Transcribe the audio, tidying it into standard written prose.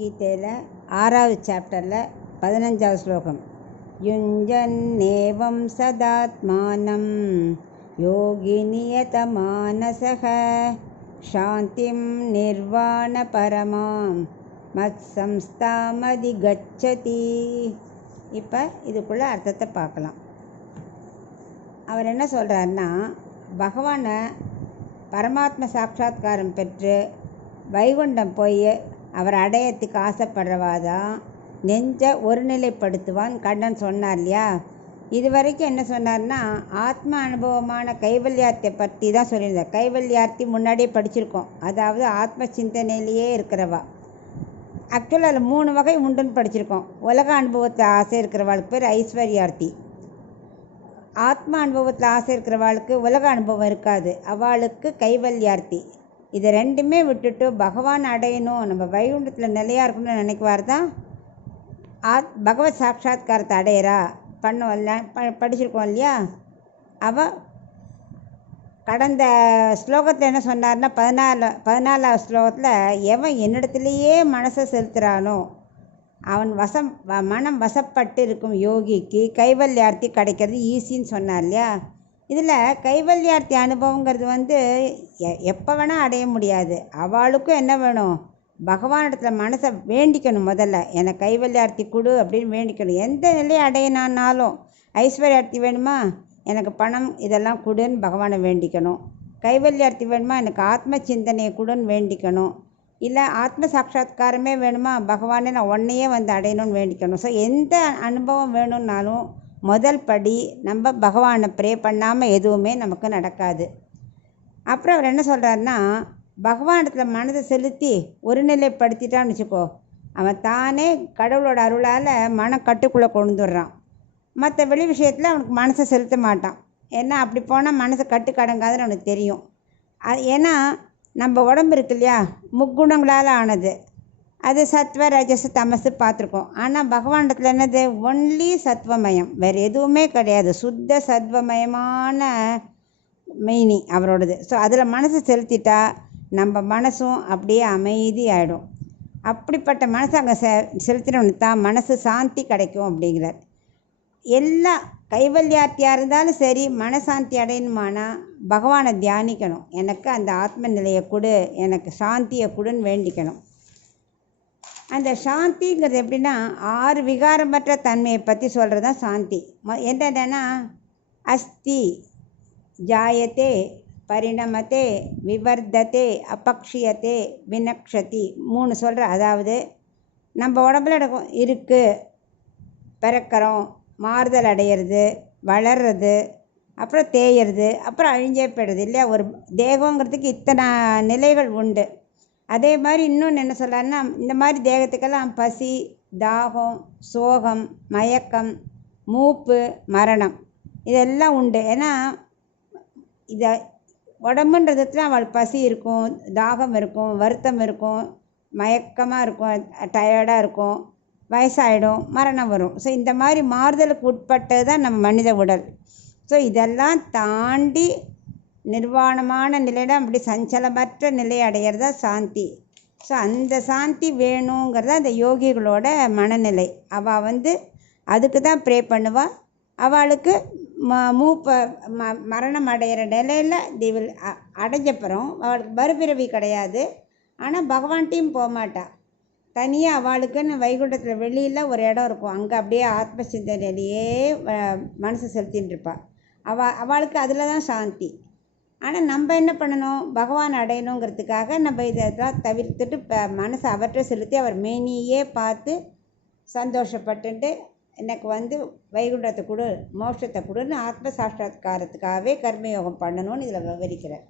கீதையில் 6வது சாப்டரில் 15வது ஸ்லோகம். யுஞ்சன்னேவம் சதாத்மானம் யோகி நியதமானசக சாந்திம் நிர்வாண பரமாம் மத் சம்ஸ்தாமதி கச்சதி. இப்போ இதுக்குள்ள அர்த்தத்தை பார்க்கலாம். அவர் என்ன சொல்கிறாருன்னா, பகவானை பரமாத்ம சாட்சாத்காரம் பெற்று வைகுண்டம் போய் அவர் அடையத்துக்கு ஆசைப்படுறவாதான் நெஞ்சை ஒருநிலைப்படுத்துவான் கண்ணன் சொன்னார் இல்லையா. இது வரைக்கும் என்ன சொன்னார்னா, ஆத்ம அனுபவமான கைவல்யார்த்தியை பற்றி தான் சொல்லியிருந்தார். கைவல்யார்த்தி முன்னாடியே படிச்சிருக்கோம். அதாவது ஆத்ம சிந்தனையிலேயே இருக்கிறவா. ஆக்சுவலாக அதில் 3 வகை உண்டுன்னு படிச்சிருக்கோம். உலக அனுபவத்தில் ஆசை இருக்கிறவாளுக்கு பேர் ஐஸ்வர்யார்த்தி. ஆத்ம அனுபவத்தில் ஆசை இருக்கிறவாளுக்கு உலக அனுபவம் இருக்காது, அவளுக்கு கைவல்யார்த்தி. இதை ரெண்டுமே விட்டுட்டு பகவான் அடையணும், நம்ம வைகுண்டத்தில் நிலையாக இருக்கணும்னு நினைக்குவார் தான் பகவத் சாட்சாத்காரத்தை அடையிறா. படிச்சிருக்கோம் இல்லையா. அவள் கடந்த ஸ்லோகத்தில் என்ன சொன்னார்னா, 14வது ஸ்லோகத்தில் எவன் என்னிடத்துலையே மனசை செலுத்துகிறானோ அவன் மனம் வசப்பட்டு இருக்கும் யோகிக்கு கைவல்யார்த்தி கிடைக்கிறது ஈஸின்னு சொன்னார் இல்லையா. இதில் கைவல்யார்த்தி அனுபவங்கிறது எப்போ வேணால் அடைய முடியாது. அவளுக்கும் என்ன வேணும், பகவானிடத்தில் மனசை வேண்டிக்கணும். முதல்ல எனக்கு கைவல்யார்த்தி கொடு அப்படின்னு வேண்டிக்கணும். எந்த நிலையை அடையினாலும் ஐஸ்வர்யார்த்தி வேணுமா, எனக்கு பணம் இதெல்லாம் கொடுன்னு பகவானை வேண்டிக்கணும். கைவல்யார்த்தி வேணுமா, எனக்கு ஆத்ம சிந்தனையை கொடுன்னு வேண்டிக்கணும். இல்லை ஆத்ம சாட்சாத்காரமே வேணுமா, பகவானே நான் உன்னையே அடையணும்னு வேண்டிக்கணும். ஸோ எந்த அனுபவம் வேணும்னாலும் முதல் படி நம்ம பகவானை ப்ரே பண்ணாமல் எதுவுமே நமக்கு நடக்காது. அப்புறம் அவர் என்ன சொல்கிறாருன்னா, பகவானிடத்தில் மனதை செலுத்தி ஒருநிலைப்படுத்திட்டான்னு வச்சுக்கோ, அவன் தானே கடவுளோட அருளால் மனம் கட்டுக்குள்ளே கொண்டு வர்றான். மற்ற வெளி விஷயத்தில் அவனுக்கு மனசை செலுத்த மாட்டான். ஏன்னா அப்படி போனால் மனசை கட்டுக்கடங்காதுன்னு அவனுக்கு தெரியும். ஏன்னா நம்ம உடம்பு இருக்கு இல்லையா, முக்குணங்களால் ஆனது. அது சத்வ ரஜஸ் தமசு பார்த்துருக்கோம். ஆனால் பகவானிடத்தில் என்னது, ஒன்லி சத்வமயம், வேறு எதுவுமே கிடையாது. சுத்த சத்வமயமான மெய்னி அவரோடது. ஸோ அதில் மனசு செலுத்திட்டா நம்ம மனசும் அப்படியே அமைதி ஆகிடும். அப்படிப்பட்ட மனசை அங்கே செலுத்தினோன்னு தான் மனசு சாந்தி கிடைக்கும் அப்படிங்கிறார். எல்லா கைவல்யார்த்தியாக இருந்தாலும் சரி, மனசாந்தி அடையணுமானா பகவானை தியானிக்கணும். எனக்கு அந்த ஆத்ம நிலையை கொடு, எனக்கு சாந்தியை கொடுன்னு வேண்டிக்கணும். அந்த சாந்திங்கிறது எப்படின்னா, 6 விகாரமற்ற தன்மையை பற்றி சொல்கிறது தான் சாந்தி. என்னென்னா, அஸ்தி, ஜாயத்தே, பரிணமத்தே, விவர்தத்தே, அபக்ஷியத்தே, வினக்ஷதி 3 சொல்கிற. அதாவது நம்ம உடம்புல இருக்குது, பிறக்கிறோம், மாறுதல் அடையிறது, வளர்றது, அப்புறம் தேயிறது, அப்புறம் அழிஞ்சே போயிடுது இல்லையா. ஒரு தேகங்கிறதுக்கு இத்தனை நிலைகள் உண்டு. அதே மாதிரி இன்னொன்று என்ன சொல்கிறாருன்னா, இந்த மாதிரி தேகத்துக்கெல்லாம் பசி, தாகம், சோகம், மயக்கம், மூப்பு, மரணம் இதெல்லாம் உண்டு. ஏன்னா இதை உடம்புன்றதுல அவள் பசி இருக்கும், தாகம் இருக்கும், வருத்தம் இருக்கும், மயக்கமாக இருக்கும், டயர்டாக இருக்கும், வயசாகிடும், மரணம் வரும். ஸோ இந்த மாதிரி மாறுதலுக்கு உட்பட்டது தான் நம்ம மனித உடல். ஸோ இதெல்லாம் தாண்டி நிர்வாணமான நிலையில அப்படி சஞ்சலமற்ற நிலை அடையிறதா சாந்தி. ஸோ அந்த சாந்தி வேணுங்கிறத அந்த யோகிகளோட மனநிலை. அவள் அதுக்கு தான் ப்ரே பண்ணுவாள். அவளுக்கு மரணம் அடையிற நிலையில் திவில் அடைஞ்சப்புறம் அவளுக்கு மறுபிறவி கிடையாது. ஆனால் பகவான்கிட்டையும் போக மாட்டாள். தனியாக அவளுக்குன்னு வைகுண்டத்தில் வெளியில் ஒரு இடம் இருக்கும், அங்கே அப்படியே ஆத்ம சிந்தனையிலேயே மனசை செலுத்தின்னு இருப்பாள். அவளுக்கு அதில் தான் சாந்தி. ஆனால் நம்ம என்ன பண்ணணும், பகவான் அடையணுங்கிறதுக்காக நம்ம இதெல்லாம் தவிர்த்துட்டு மனசை அவற்றை செலுத்தி அவர் மேனியே பார்த்து சந்தோஷப்பட்டுட்டு எனக்கு வைகுண்டத்தை கொடு, மோட்சத்தை கொடுன்னு ஆத்ம சாட்சாத்காரத்துக்காகவே கர்மயோகம் பண்ணணும்னு இதில் விவரிக்கிறார்.